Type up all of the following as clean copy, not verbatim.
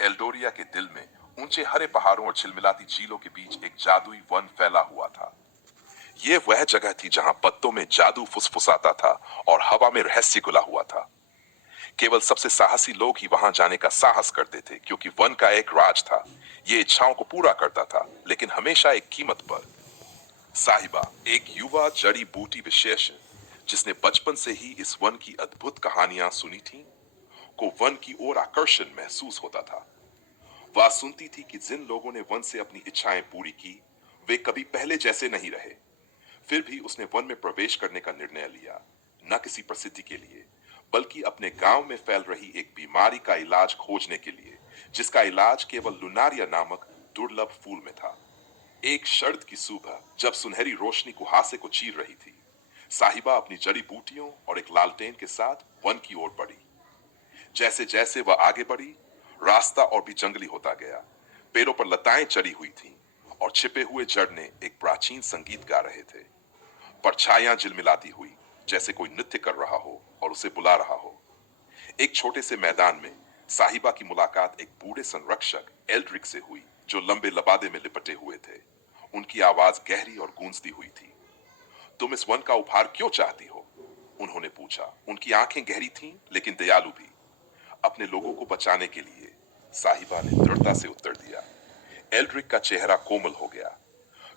Eldoria के दिल में ऊंचे हरे पहाड़ों और झिलमिलाती झीलों के बीच एक जादुई वन फैला हुआ था। ये वह जगह थी जहां पत्तों में जादू फुसफुसाता था और हवा में रहस्य घुला हुआ था। केवल सबसे साहसी लोग ही वहां जाने का साहस करते थे, क्योंकि वन का एक राज था। ये इच्छाओं को पूरा करता था, लेकिन हमेशा एक कीमत पर। साहिबा, एक युवा जड़ी बूटी विशेषज्ञ जिसने बचपन से ही इस वन की अद्भुत कहानियां सुनी थीं, को वन की ओर आकर्षण महसूस होता था। वह सुनती थी कि जिन लोगों ने वन से अपनी इच्छाएं पूरी की, वे कभी पहले जैसे नहीं रहे। फिर भी उसने वन में प्रवेश करने का निर्णय लिया, न किसी प्रसिद्धि के लिए, बल्कि अपने गांव में फैल रही एक बीमारी का इलाज खोजने के लिए, जिसका इलाज केवल लुनारिया नामक दुर्लभ फूल में था। एक शरद की सुबह, जब सुनहरी रोशनी कुहासे को चीर रही थी, साहिबा अपनी जड़ी बूटियों और एक लालटेन के साथ वन की ओर बढ़ी। जैसे जैसे वह आगे बढ़ी, रास्ता और भी जंगली होता गया। पेड़ों पर लताएं चढ़ी हुई थीं और छिपे हुए झरने एक प्राचीन संगीत गा रहे थे। परछाइयां झिलमिलाती हुई, जैसे कोई नृत्य कर रहा हो और उसे बुला रहा हो। एक छोटे से मैदान में साहिबा की मुलाकात एक बूढ़े संरक्षक एल्ड्रिक से हुई, जो लंबे लबादे में लिपटे हुए थे। उनकी आवाज गहरी और गूंजती हुई थी। तुम इस वन का उपहार क्यों चाहती हो? उन्होंने पूछा। उनकी आंखें गहरी थीं, लेकिन दयालु भी। अपने लोगों को बचाने के लिए, साहिबा ने दृढ़ता से उत्तर दिया। एल्ड्रिक का चेहरा कोमल हो गया।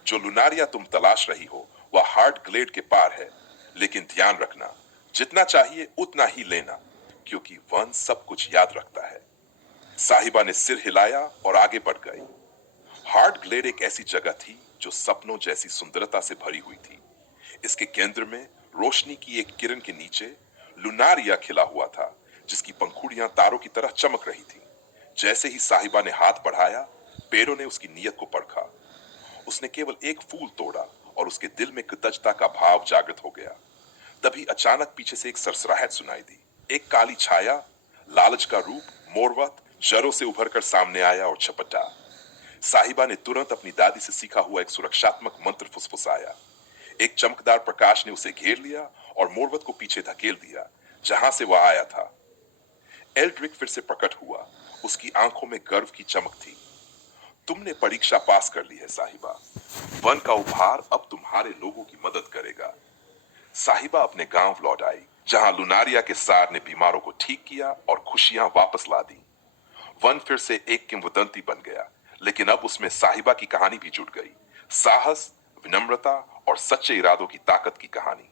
जो लुनारिया तुम तलाश रही हो, वह हार्ट ग्लेड के पार है, लेकिन ध्यान रखना, जितना चाहिए उतना ही लेना, क्योंकि वन सब कुछ याद रखता है। साहिबा ने सिर हिलाया और आगे बढ़ गई। हार्ट ग्लेड एक ऐसी जगह थी जो सपनों जैसी सुंदरता से भरी हुई थी। इसके केंद्र में, रोशनी की एक किरण के नीचे, लुनारिया खिला हुआ था, जिसकी पंखुड़ियां तारों की तरह चमक रही थीं। जैसे ही साहिबा ने हाथ बढ़ाया, पेड़ों ने उसकी नीयत को परखा। उसने केवल एक फूल तोड़ा और उसके दिल में कृतज्ञता का भाव जागृत हो गया। तभी अचानक पीछे से एक सरसराहट सुनाई दी। एक काली छाया, लालच का रूप, मोरवत, जड़ों से उभरकर सामने आया और झपटा। साहिबा ने तुरंत अपनी दादी से सीखा हुआ एक सुरक्षात्मक मंत्र फुसफुसाया। एक चमकदार प्रकाश ने उसे घेर लिया और मोरवत को पीछे धकेल दिया, जहां से वह आया था। एल्ड्रिक फिर से प्रकट हुआ। उसकी आंखों में गर्व की चमक थी। तुमने परीक्षा पास कर ली है साहिबा। वन का उपहार अब तुम्हारे लोगों की मदद करेगा। साहिबा अपने गांव लौट आई, जहां लुनारिया के सार ने बीमारों को ठीक किया और खुशियां वापस ला दी। वन फिर से एक किंवदंती बन गया, लेकिन अब उसमें साहिबा की कहानी भी जुड़ गई। साहस, विनम्रता और सच्चे इरादों की ताकत की कहानी।